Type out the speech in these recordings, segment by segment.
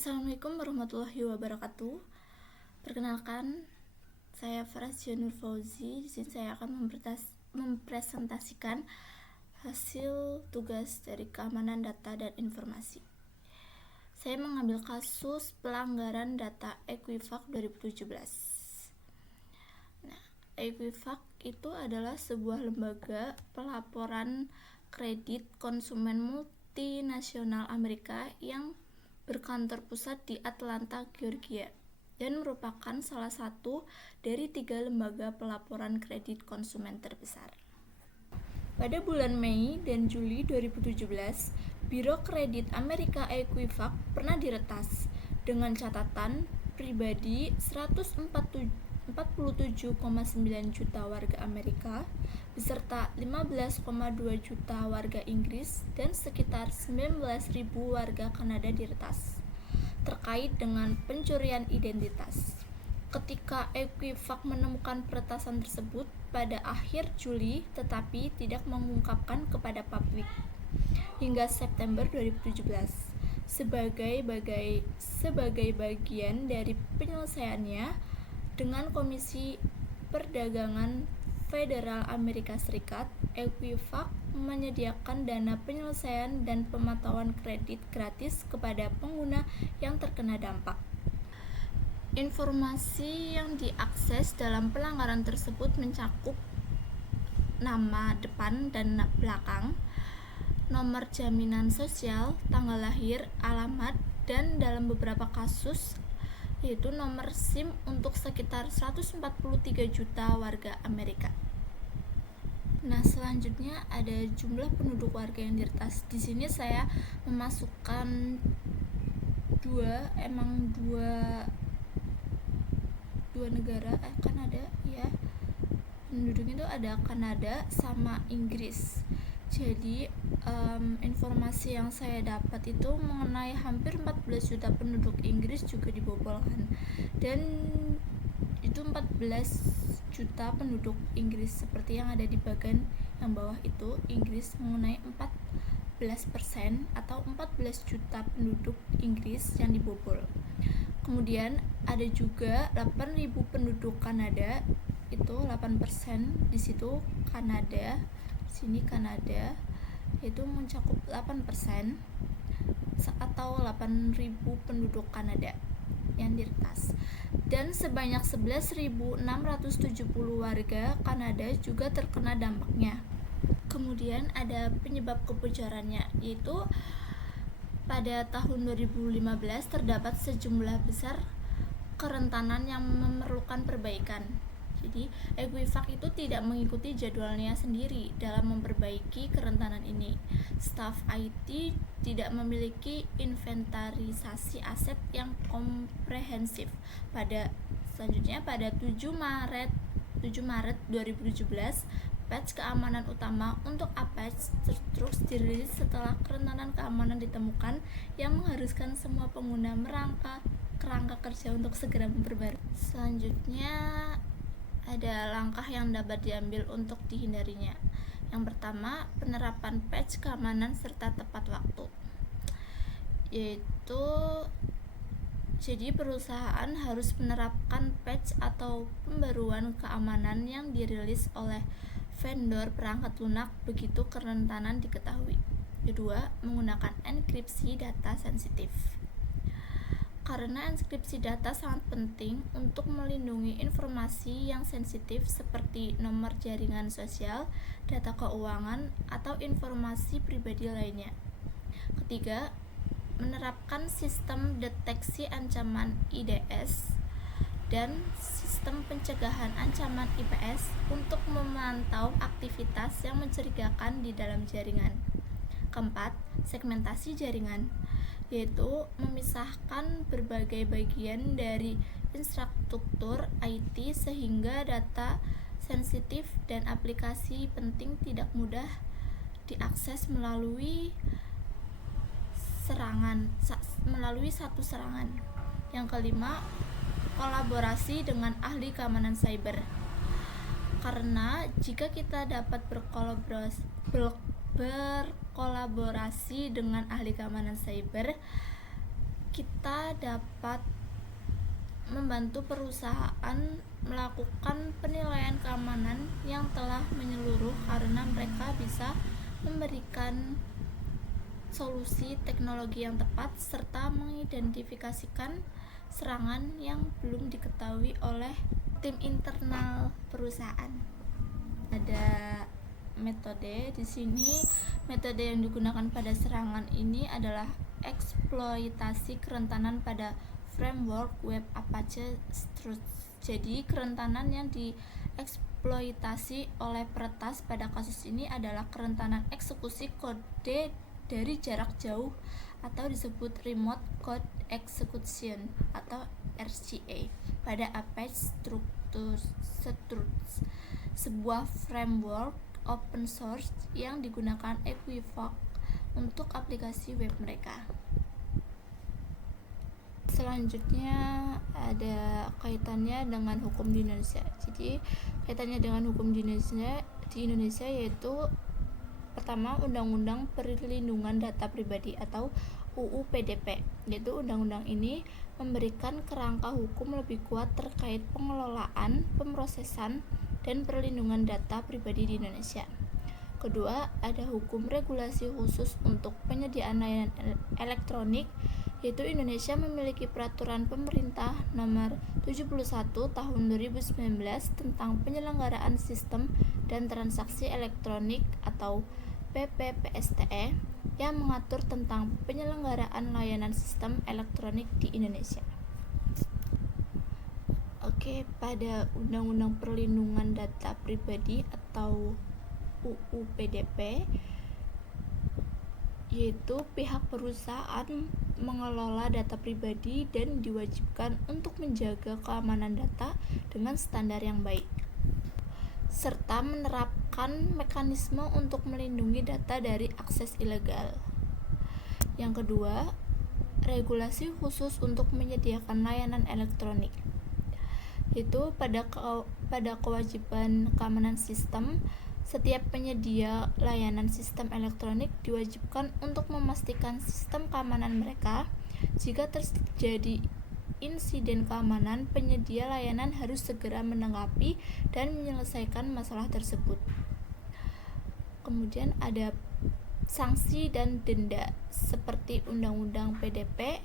Assalamualaikum warahmatullahi wabarakatuh. Perkenalkan, saya Farazia Nur Fauzi. Di sini saya akan mempresentasikan hasil tugas dari keamanan data dan informasi. Saya mengambil kasus pelanggaran data Equifax 2017. Equifax itu adalah sebuah lembaga pelaporan kredit konsumen multinasional Amerika yang berkantor pusat di Atlanta, Georgia, dan merupakan salah satu dari 3 lembaga pelaporan kredit konsumen terbesar. Pada bulan Mei dan Juli 2017, Biro Kredit Amerika Equifax pernah diretas dengan catatan pribadi 147,9 juta warga Amerika beserta 15,2 juta warga Inggris dan sekitar 19.000 warga Kanada diretas terkait dengan pencurian identitas. Ketika Equifax menemukan peretasan tersebut pada akhir Juli tetapi tidak mengungkapkan kepada publik hingga September 2017 sebagai bagian dari penyelesaiannya dengan Komisi Perdagangan Federal Amerika Serikat. Equifax menyediakan dana penyelesaian dan pemantauan kredit gratis kepada pengguna yang terkena dampak. Informasi yang diakses dalam pelanggaran tersebut mencakup nama depan dan belakang, nomor jaminan sosial, tanggal lahir, alamat, dan dalam beberapa kasus yaitu nomor SIM untuk sekitar 143 juta warga Amerika. Nah, selanjutnya ada jumlah penduduk warga yang diretas. Di sini saya memasukkan dua negara, Kanada ya. Penduduk itu ada Kanada sama Inggris. Jadi informasi yang saya dapat itu mengenai hampir 14 juta penduduk Inggris juga dibobolkan, dan itu 14 juta penduduk Inggris seperti yang ada di bagian yang bawah itu. Inggris mengenai 14% atau 14 juta penduduk Inggris yang dibobol. Kemudian ada juga 8.000 penduduk Kanada, itu 8% di situ Kanada, sini Kanada, itu mencakup 8% atau 8.000 penduduk Kanada yang diretas. Dan sebanyak 11.670 warga Kanada juga terkena dampaknya. Kemudian ada penyebab kebocorannya, yaitu pada tahun 2015 terdapat sejumlah besar kerentanan yang memerlukan perbaikan. Jadi, Equifax itu tidak mengikuti jadwalnya sendiri dalam memperbaiki kerentanan ini. Staf IT tidak memiliki inventarisasi aset yang komprehensif. Selanjutnya pada 7 Maret 2017, patch keamanan utama untuk Apache terus dirilis setelah kerentanan keamanan ditemukan yang mengharuskan semua pengguna kerangka kerja untuk segera memperbarui. Selanjutnya ada langkah yang dapat diambil untuk dihindarinya. Yang pertama, penerapan patch keamanan serta tepat waktu. Yaitu jadi perusahaan harus menerapkan patch atau pembaruan keamanan yang dirilis oleh vendor perangkat lunak begitu kerentanan diketahui. Kedua, menggunakan enkripsi data sensitif. Karena enkripsi data sangat penting untuk melindungi informasi yang sensitif seperti nomor jaringan sosial, data keuangan, atau informasi pribadi lainnya. Ketiga, menerapkan sistem deteksi ancaman IDS dan sistem pencegahan ancaman IPS untuk memantau aktivitas yang mencurigakan di dalam jaringan. Keempat, segmentasi jaringan, yaitu memisahkan berbagai bagian dari infrastruktur IT sehingga data sensitif dan aplikasi penting tidak mudah diakses melalui satu serangan. Yang kelima, kolaborasi dengan ahli keamanan cyber. Karena jika kita dapat berkolaborasi dengan ahli keamanan cyber, kita dapat membantu perusahaan melakukan penilaian keamanan yang telah menyeluruh karena mereka bisa memberikan solusi teknologi yang tepat serta mengidentifikasikan serangan yang belum diketahui oleh tim internal perusahaan. Ada metode di sini. Metode yang digunakan pada serangan ini adalah eksploitasi kerentanan pada framework web Apache Struts. Jadi kerentanan yang dieksploitasi oleh peretas pada kasus ini adalah kerentanan eksekusi kode dari jarak jauh atau disebut Remote Code Execution atau RCA pada Apache Struts, sebuah framework open source yang digunakan Equifax untuk aplikasi web mereka. Selanjutnya ada kaitannya dengan hukum di Indonesia. Jadi kaitannya dengan hukum di Indonesia yaitu pertama, Undang-Undang Perlindungan Data Pribadi atau UU PDP. Yaitu undang-undang ini memberikan kerangka hukum lebih kuat terkait pengelolaan, pemrosesan, dan perlindungan data pribadi di Indonesia. Kedua, ada hukum regulasi khusus untuk penyediaan layanan elektronik, yaitu Indonesia memiliki peraturan pemerintah nomor 71 tahun 2019 tentang penyelenggaraan sistem dan transaksi elektronik atau PPPSTE yang mengatur tentang penyelenggaraan layanan sistem elektronik di Indonesia. Oke, pada Undang-Undang Perlindungan Data Pribadi atau UU PDP, yaitu pihak perusahaan mengelola data pribadi dan diwajibkan untuk menjaga keamanan data dengan standar yang baik, serta menerapkan mekanisme untuk melindungi data dari akses ilegal. Yang kedua, regulasi khusus untuk menyediakan layanan elektronik, yaitu pada kewajiban keamanan sistem. Setiap penyedia layanan sistem elektronik diwajibkan untuk memastikan sistem keamanan mereka. Jika terjadi insiden keamanan, penyedia layanan harus segera menanggapi dan menyelesaikan masalah tersebut. Kemudian ada sanksi dan denda seperti Undang-Undang PDP.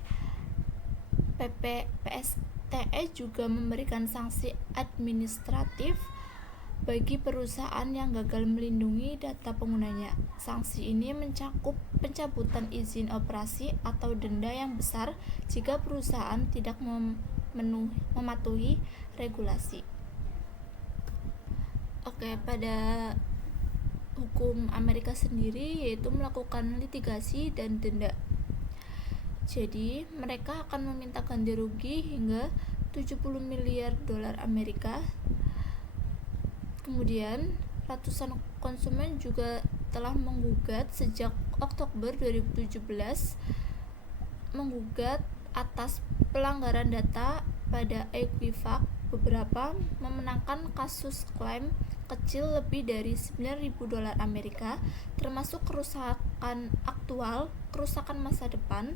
PPPSTE juga memberikan sanksi administratif bagi perusahaan yang gagal melindungi data penggunanya. Sanksi ini mencakup pencabutan izin operasi atau denda yang besar jika perusahaan tidak mematuhi regulasi. Oke, pada hukum Amerika sendiri yaitu melakukan litigasi dan denda. Jadi, mereka akan meminta ganti rugi hingga 70 miliar dolar Amerika. Kemudian, ratusan konsumen juga telah menggugat sejak Oktober 2017 menggugat atas pelanggaran data pada Equifax. Beberapa memenangkan kasus klaim kecil lebih dari 9.000 dolar Amerika, termasuk kerusakan aktual, kerusakan masa depan,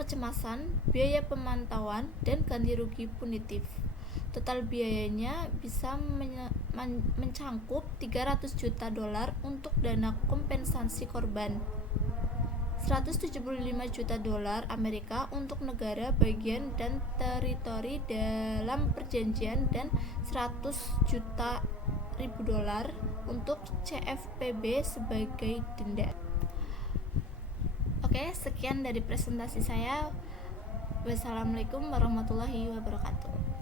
kecemasan, biaya pemantauan, dan ganti rugi punitif. Total biayanya bisa mencangkup 300 juta dolar untuk dana kompensasi korban, 175 juta dolar Amerika untuk negara bagian dan teritori dalam perjanjian, dan 100 juta ribu dolar untuk CFPB sebagai denda. Oke, sekian dari presentasi saya. Wassalamualaikum warahmatullahi wabarakatuh.